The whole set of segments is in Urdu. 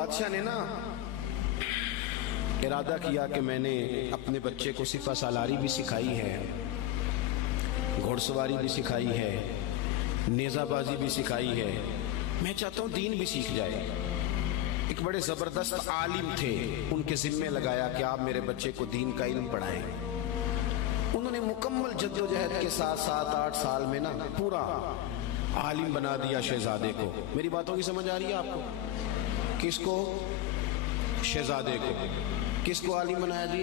بادشاہ نے نا ارادہ کیا کہ میں نے اپنے بچے کو سپہ سالاری بھی سکھائی ہے، گھوڑ سواری بھی سکھائی ہے، نیزہ بازی بھی سکھائی ہے، میں چاہتا ہوں دین بھی سیکھ جائے۔ ایک بڑے زبردست عالم تھے، ان کے ذمے لگایا کہ آپ میرے بچے کو دین کا علم پڑھائیں۔ انہوں نے مکمل جد و جہد کے ساتھ 7-8 سال میں نا پورا عالم بنا دیا شہزادے کو۔ میری باتوں کی سمجھ آ رہی ہے آپ کو؟ کس کو؟ شہزادے کو۔ کس کو عالم بنایا جی؟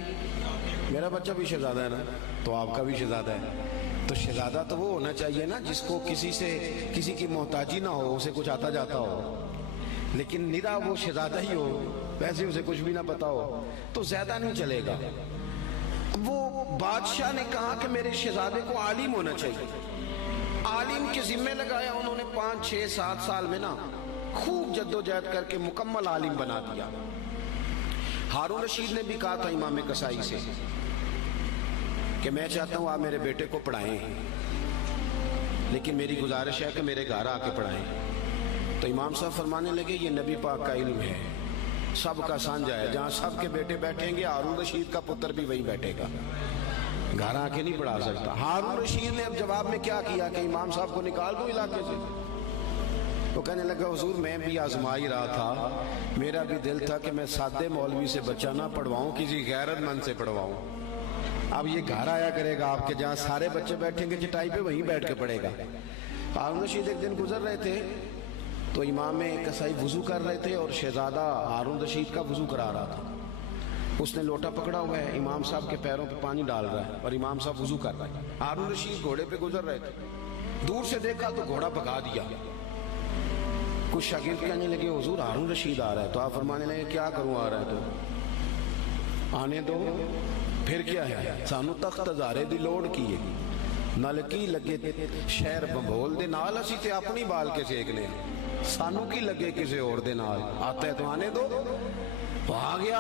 میرا بچہ بھی شہزادہ ہے نا، تو آپ کا بھی شہزادہ ہے۔ تو شہزادہ تو وہ ہونا چاہیے نا جس کو کسی کی محتاجی نہ ہو، اسے کچھ آتا جاتا ہو، لیکن نرا وہ شہزادہ ہی ہو، ویسے اسے کچھ بھی نہ پتا ہو تو زیادہ نہیں چلے گا۔ وہ بادشاہ نے کہا کہ میرے شہزادے کو عالم ہونا چاہیے، عالم کے ذمے لگایا۔ انہوں نے 5-6-7 سال میں نا خوب جد و جہد کر کے مکمل عالم بنا دیا۔ ہارون رشید نے بھی کہا تھا امام کسائی سے کہ میں چاہتا ہوں آپ میرے بیٹے کو پڑھائیں، لیکن میری گزارش ہے کہ میرے گھر آ کے پڑھائیں۔ تو امام صاحب فرمانے لگے یہ نبی پاک کا علم ہے، سب کا سانجھا ہے، جہاں سب کے بیٹے بیٹھیں گے ہارون رشید کا پتر بھی وہی بیٹھے گا، گھر آ کے نہیں پڑھا سکتا۔ ہارون رشید نے اب جواب میں کیا کیا کہ امام صاحب کو نکال دو علاقے سے۔ وہ کہنے لگا حضور میں بھی آزما ہی رہا تھا، میرا بھی دل تھا کہ میں سادے مولوی سے بچہ نہ پڑھواؤں، کسی غیرت مند سے پڑھواؤں۔ اب یہ گھر آیا کرے گا آپ کے، جہاں سارے بچے بیٹھیں گے چٹائی پہ وہیں بیٹھ کے پڑھے گا۔ ہارون رشید ایک دن گزر رہے تھے تو امام کسائی وضو کر رہے تھے اور شہزادہ ہارون رشید کا وضو کرا رہا تھا۔ اس نے لوٹا پکڑا ہوا ہے، امام صاحب کے پیروں پہ پانی ڈال رہا ہے اور امام صاحب وضو کر رہے ہیں۔ ہارون رشید گھوڑے پہ گزر رہے تھے، دور سے دیکھا تو گھوڑا بھگا دیا۔ کچھ شاگرد کہنے لگے حضور ہارون رشید آ رہا ہے، تو آپ فرمانے لگے کیا کروں آ رہا ہے تو آنے دو، پھر کیا ہے، سانو تخت ہزارے دی لوڑ کی ہے، نل کی لگے شہر بمبول دے نال، اسی تے اپنی بال کے سیکنے، سانو کی لگے کسی اور دے نال، آتا ہے تو آنے دو۔ وہ آ گیا،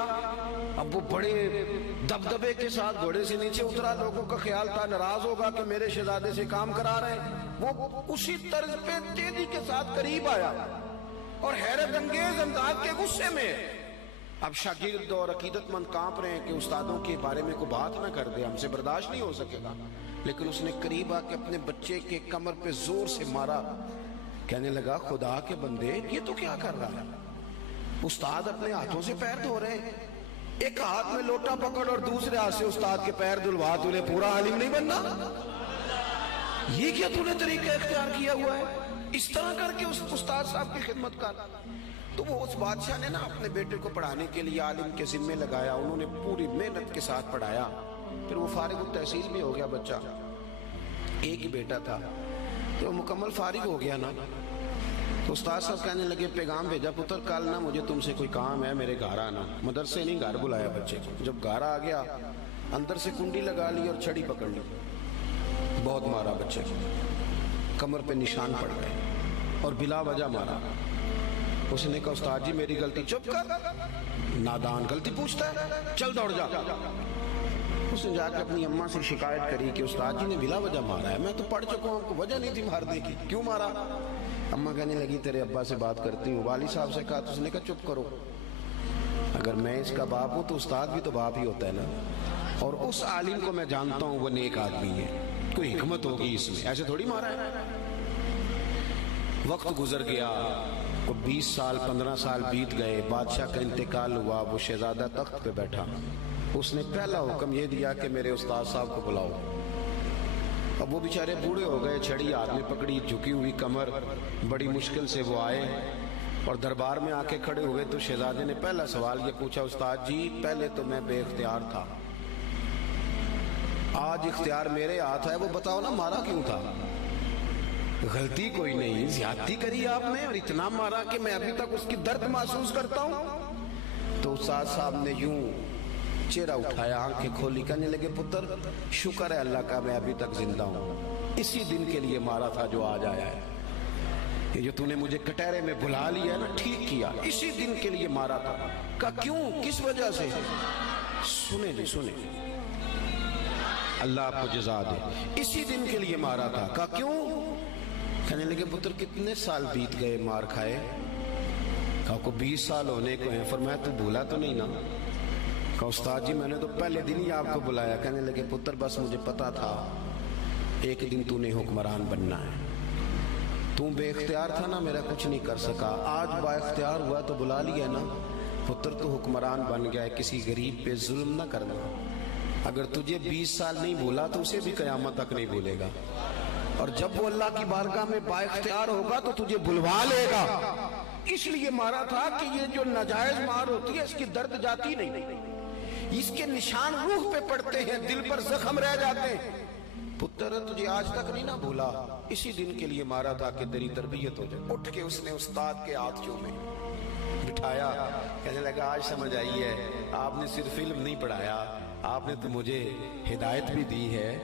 اب وہ بڑے دبدبے کے ساتھ گھوڑے سے نیچے اترا۔ لوگوں کا خیال تھا ناراض ہوگا کہ میرے شہزادے سے کام کرا رہے ہیں، وہ اسی طرز پہ تیزی کے ساتھ قریب آیا اور حیرت انگیز انداز کے غصے میں۔ اب شاگرد اور عقیدت مند کانپ رہے ہیں کہ استادوں کے بارے میں کوئی بات نہ کر دے، ہم سے برداشت نہیں ہو سکے گا، لیکن اس نے قریب آ کے اپنے بچے کے کمر پہ زور سے مارا۔ کہنے لگا خدا کے بندے یہ تو کیا کر رہا ہے؟ استاد اپنے ہاتھوں سے پیر دھو رہے ہیں، ایک ہاتھ میں لوٹا پکڑ اور دوسرے ہاتھ سے استاد کے پیر دھلوا، تو نے پورا عالم نہیں بننا؟ یہ کیا تو نے طریقہ اختیار کیا ہوا ہے؟ اس طرح کر کے اس استاد صاحب کی خدمت کر۔ تو وہ اس بادشاہ نے نا اپنے بیٹے کو پڑھانے کے لیے عالم کے ذمے لگایا، انہوں نے پوری محنت کے ساتھ پڑھایا۔ پھر وہ فارغ التحصیل بھی ہو گیا بچہ، ایک ہی بیٹا تھا، تو مکمل فارغ ہو گیا نا۔ تو استاد صاحب کہنے لگے پیغام بھیجا پتر کل نا مجھے تم سے کوئی کام ہے، میرے گھر آنا۔ مدرسے نہیں گھر بلایا بچے کو۔ جب گھر آ گیا اندر سے کنڈی لگا لی اور چھڑی پکڑ لی، بہت مارا بچے کو، کمر پہ نشان پڑ گئے اور بلا وجہ مارا۔ اس نے کہا استاد جی میری غلطی۔ چپ کر، نادان، غلطی پوچھتا ہے، چل دوڑ جا۔ اس نے جا کے اپنی اماں سے شکایت کری کہ استاد جی نے بلا وجہ مارا ہے، میں تو پڑھ چکا ہوں، کو وجہ نہیں تھی مارنے کی، کیوں مارا؟ اماں کہنے لگی تیرے ابا سے بات کرتی ہوں۔ والد صاحب سے کہا تو اس نے کہا چپ کرو، اگر میں اس کا باپ ہوں تو استاد بھی تو باپ ہی ہوتا ہے نا، اور اس عالم کو میں جانتا ہوں وہ نیک آدمی ہے، کوئی حکمت ہوگی اس میں، ایسے تھوڑی مارا ہے۔ وقت گزر گیا، 20 سال 15 سال بیت گئے، بادشاہ کا انتقال ہوا، وہ شہزادہ تخت پہ بیٹھا۔ اس نے پہلا حکم یہ دیا کہ میرے استاد صاحب کو بلاؤ۔ اب وہ بیچارے بوڑھے ہو گئے، چھڑی ہاتھ میں پکڑی، جھکی ہوئی کمر، بڑی مشکل سے وہ آئے اور دربار میں آ کے کھڑے ہوئے۔ تو شہزادے نے پہلا سوال یہ پوچھا استاد جی پہلے تو میں بے اختیار تھا، آج اختیار میرے ہاتھ ہے، وہ بتاؤ نا مارا کیوں تھا؟ غلطی کوئی نہیں، زیادتی کری آپ نے اور اتنا مارا کہ میں ابھی تک اس کی درد محسوس کرتا ہوں۔ تو استاد صاحب نے یوں چہرہ اٹھایا، آنکھیں کھولی، کہنے لگے پتر شکر ہے اللہ کا میں ابھی تک زندہ ہوں، اسی دن کے لیے مارا تھا جو آج آیا ہے، یہ جو تو نے مجھے کٹہرے میں بلا لیا ہے نا، ٹھیک کیا، اسی دن کے لیے مارا تھا۔ کہا کیوں، کس وجہ سے؟ سنیں جی سنیں، اللہ آپ کو جزا دے، اسی دن کے لیے مارا تھا۔ کہا کیوں؟ کہنے لگے پتر کتنے سال بیت گئے مار کھائے، کہا کو 20 سال ہونے کو ہیں، فرمایا تو بھولا تو نہیں نا؟ کہا استاد جی میں نے تو پہلے دن ہی آپ کو بلایا۔ کہنے لگے پتر بس مجھے پتا تھا ایک دن تو نے حکمران بننا ہے، تو بے اختیار تھا نا، میرا کچھ نہیں کر سکا، آج با اختیار ہوا تو بلا لیا نا، پتر تو حکمران بن گیا ہے، کسی غریب پہ ظلم نہ کرنا، اگر تجھے 20 سال نہیں بھولا تو اسے بھی قیامت تک نہیں بھولے گا، اور جب وہ اللہ کی بارگاہ میں با اختیار ہوگا تو تجھے بلوا لے گا۔ اس لیے مارا تھا کہ یہ جو ناجائز مار ہوتی ہے اس کی درد جاتی نہیں، اس کے نشان روح پہ پڑتے ہیں، دل پر زخم رہ جاتے ہیں۔ پتر تجھے آج تک نہیں نہ بھولا، اسی دن کے لیے مارا تھا کہ تیری تربیت ہو جائے۔ اٹھ کے اس نے استاد کے ہاتھ چومے، بٹھایا، کہنے لگا آج سمجھ آئی ہے، آپ نے صرف علم نہیں پڑھایا، آپ نے تو مجھے ہدایت بھی دی ہے،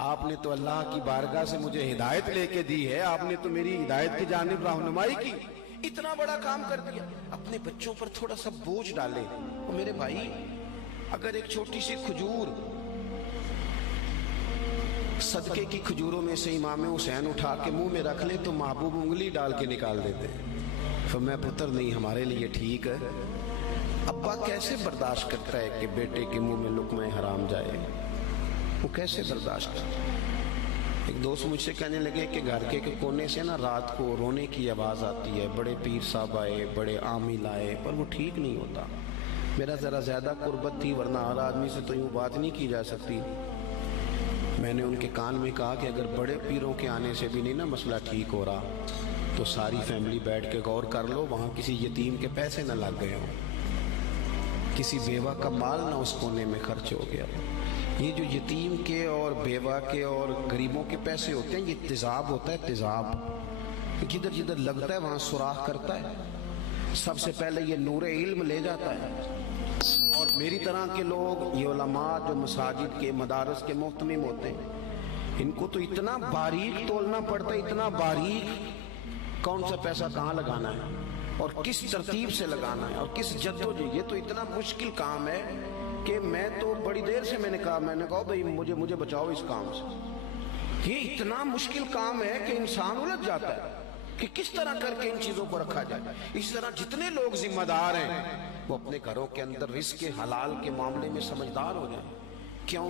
آپ نے تو اللہ کی بارگاہ سے مجھے ہدایت لے کے دی ہے، آپ نے تو میری ہدایت کی جانب رہنمائی کی، اتنا بڑا کام کر دیا۔ اپنے بچوں پر تھوڑا سا بوجھ ڈالے۔ اور میرے بھائی اگر ایک چھوٹی سی کھجور، صدقے کی کھجوروں میں سے امام حسین اٹھا کے منہ میں رکھ لے تو محبوب انگلی ڈال کے نکال دیتے ہیں، فرمایا پتر نہیں ہمارے لیے ٹھیک ہے۔ ابا کیسے برداشت کرتا ہے کہ بیٹے کے منہ میں لقمہ حرام جائے؟ وہ کیسے برداشت کرتا ہے؟ ایک دوست مجھ سے کہنے لگے کہ گھر کے کونے سے نا رات کو رونے کی آواز آتی ہے، بڑے پیر صاحب آئے، بڑے عامل آئے، پر وہ ٹھیک نہیں ہوتا۔ میرا ذرا زیادہ قربت تھی، ورنہ ہر آدمی سے تو یوں بات نہیں کی جا سکتی۔ میں نے ان کے کان میں کہا کہ اگر بڑے پیروں کے آنے سے بھی نہیں نا مسئلہ ٹھیک ہو رہا تو ساری فیملی بیٹھ کے غور کر لو، وہاں کسی یتیم کے پیسے نہ لگ گئے ہوں، کسی بیوہ کا مال نہ اس کونے میں خرچ ہو گیا۔ یہ جو یتیم کے اور بیوہ کے اور غریبوں کے پیسے ہوتے ہیں، یہ تیزاب ہوتا ہے، تیزاب جدھر جدھر لگتا ہے وہاں سوراخ کرتا ہے، سب سے پہلے یہ نور علم لے جاتا ہے۔ اور میری طرح کے لوگ، یہ علماء جو مساجد کے مدارس کے محتمم ہوتے ہیں، ان کو تو اتنا باریک تولنا پڑتا ہے، اتنا باریک، کون سا پیسہ کہاں لگانا ہے اور کس ترتیب سے لگانا ہے اور کس جدوجہد، یہ تو اتنا مشکل کام ہے کہ میں تو بڑی دیر سے میں نے کہا بھائی مجھے بچاؤ اس کام سے۔ یہ اتنا مشکل کام ہے کہ انسان الجھ جاتا ہے کہ کس طرح کر کے ان چیزوں کو رکھا جائے۔ اس طرح جتنے لوگ ذمہ دار ہیں وہ اپنے گھروں کے اندر رزق حلال کے معاملے میں سمجھدار ہو جائیں۔ کیوں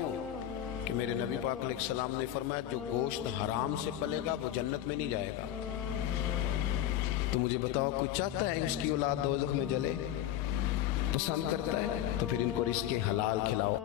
کہ میرے نبی پاک علیہ السلام نے فرمایا جو گوشت حرام سے پلے گا وہ جنت میں نہیں جائے گا۔ تو مجھے بتاؤ کوئی چاہتا ہے اس کی اولاد دوزخ میں جلے؟ پسند کرتا ہے؟ تو پھر ان کو رزق حلال کھلاؤ۔